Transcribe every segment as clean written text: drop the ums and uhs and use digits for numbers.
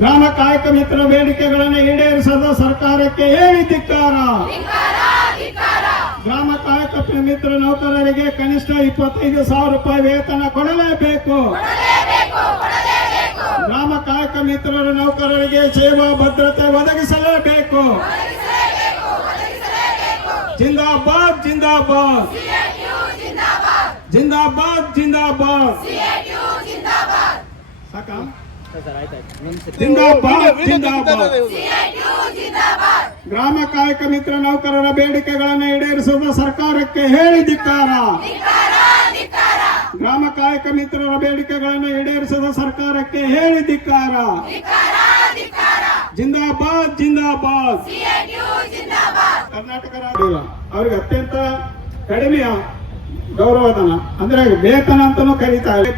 ಗ್ರಾಮ ಕಾಯಕ ಮಿತ್ರ ಬೇಡಿಕೆಗಳನ್ನು ಈಡೇರಿಸದ ಸರ್ಕಾರಕ್ಕೆ ಹೇಳಿ ಧಿಕ್ಕಾರ. ಗ್ರಾಮ ಕಾಯಕ ಮಿತ್ರ ನೌಕರರಿಗೆ ಕನಿಷ್ಠ 25,000 ರೂಪಾಯಿ ವೇತನ ಕೊಡಲೇಬೇಕು. ಗ್ರಾಮ ಕಾಯಕ ಮಿತ್ರರ ನೌಕರರಿಗೆ ಸೇವಾ ಭದ್ರತೆ ಒದಗಿಸಲೇಬೇಕು. ಜಿಂದಾಬಾದ್ ಜಿಂದಾಬಾದ್ ಜಿಂದಾಬಾದ್ ಜಿಂದಾಬಾದ್. ಸಾಕ? ಜಿಂದಾಬಾದ್ ಜಿಂದಾಬಾದ್. ಗ್ರಾಮ ಕಾಯಕ ಮಿತ್ರ ನೌಕರರ ಬೇಡಿಕೆಗಳನ್ನು ಈಡೇರಿಸುವ ಸರ್ಕಾರಕ್ಕೆ ಹೇಳಿ ಧಿಕ್ಕಾರ. ಗ್ರಾಮ ಕಾಯಕ ಮಿತ್ರರ ಬೇಡಿಕೆಗಳನ್ನು ಈಡೇರಿಸದ ಸರ್ಕಾರಕ್ಕೆ ಹೇಳಿ ಧಿಕ್ಕಾರ. ಜಿಂದಾಬಾದ್ ಜಿಂದಾಬಾದ್. ಕರ್ನಾಟಕ ರಾಜ್ಯ ಅವ್ರಿಗೆ ಅತ್ಯಂತ ಕಡಿಮೆಯ ಗೌರವಧನ ಅಂದ್ರೆ ವೇತನ ಅಂತಾನೂ ಕರೀತಾರೆ.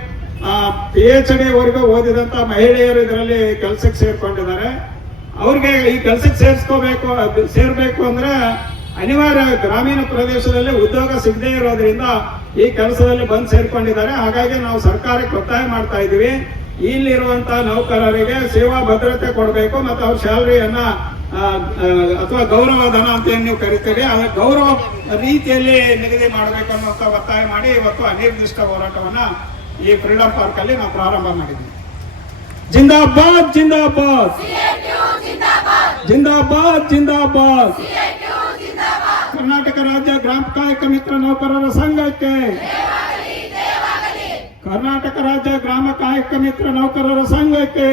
PhD ವರೆಗೂ ಓದಿದಂತ ಮಹಿಳೆಯರು ಇದರಲ್ಲಿ ಕೆಲಸಕ್ಕೆ ಸೇರ್ಕೊಂಡಿದ್ದಾರೆ. ಅವ್ರಿಗೆ ಈ ಕೆಲಸಕ್ಕೆ ಸೇರ್ಬೇಕು ಅಂದ್ರೆ ಅನಿವಾರ್ಯ. ಗ್ರಾಮೀಣ ಪ್ರದೇಶದಲ್ಲಿ ಉದ್ಯೋಗ ಸಿಗದೇ ಇರೋದ್ರಿಂದ ಈ ಕೆಲಸದಲ್ಲಿ ಬಂದು ಸೇರ್ಕೊಂಡಿದ್ದಾರೆ. ಹಾಗಾಗಿ ನಾವು ಸರ್ಕಾರಕ್ಕೆ ಒತ್ತಾಯ ಮಾಡ್ತಾ ಇದ್ದೀವಿ, ಇಲ್ಲಿರುವಂತಹ ನೌಕರರಿಗೆ ಸೇವಾ ಭದ್ರತೆ ಕೊಡಬೇಕು ಮತ್ತು ಅವ್ರ ಸ್ಯಾಲರಿಯನ್ನ ಅಥವಾ ಗೌರವಧನ ಅಂತ ಏನ್ ನೀವು ಕರಿತೀರಿ ಅದ ಗೌರವ ರೀತಿಯಲ್ಲಿ ನಿಗದಿ ಮಾಡಬೇಕು ಅನ್ನುವಂತ ಒತ್ತಾಯ ಮಾಡಿ ಇವತ್ತು ಅನಿರ್ದಿಷ್ಟ ಹೋರಾಟವನ್ನ ಈ ಫ್ರೀಡಂ ಪಾರ್ಕ್ ಅಲ್ಲಿ ನಾವು ಪ್ರಾರಂಭ ಮಾಡಿದ್ವಿ. ಜಿಂದಾಬಾದ್ ಜಿಂದಾಬಾದ್ ಜಿಂದಾಬಾದ್ ಜಿಂದಾಬಾದ್. ಕರ್ನಾಟಕ ರಾಜ್ಯ ಗ್ರಾಮ ಕಾಯಕ ಮಿತ್ರ ನೌಕರರ ಸಂಘಕ್ಕೆ, ಕರ್ನಾಟಕ ರಾಜ್ಯ ಗ್ರಾಮ ಕಾಯಕ ಮಿತ್ರ ನೌಕರರ ಸಂಘಕ್ಕೆ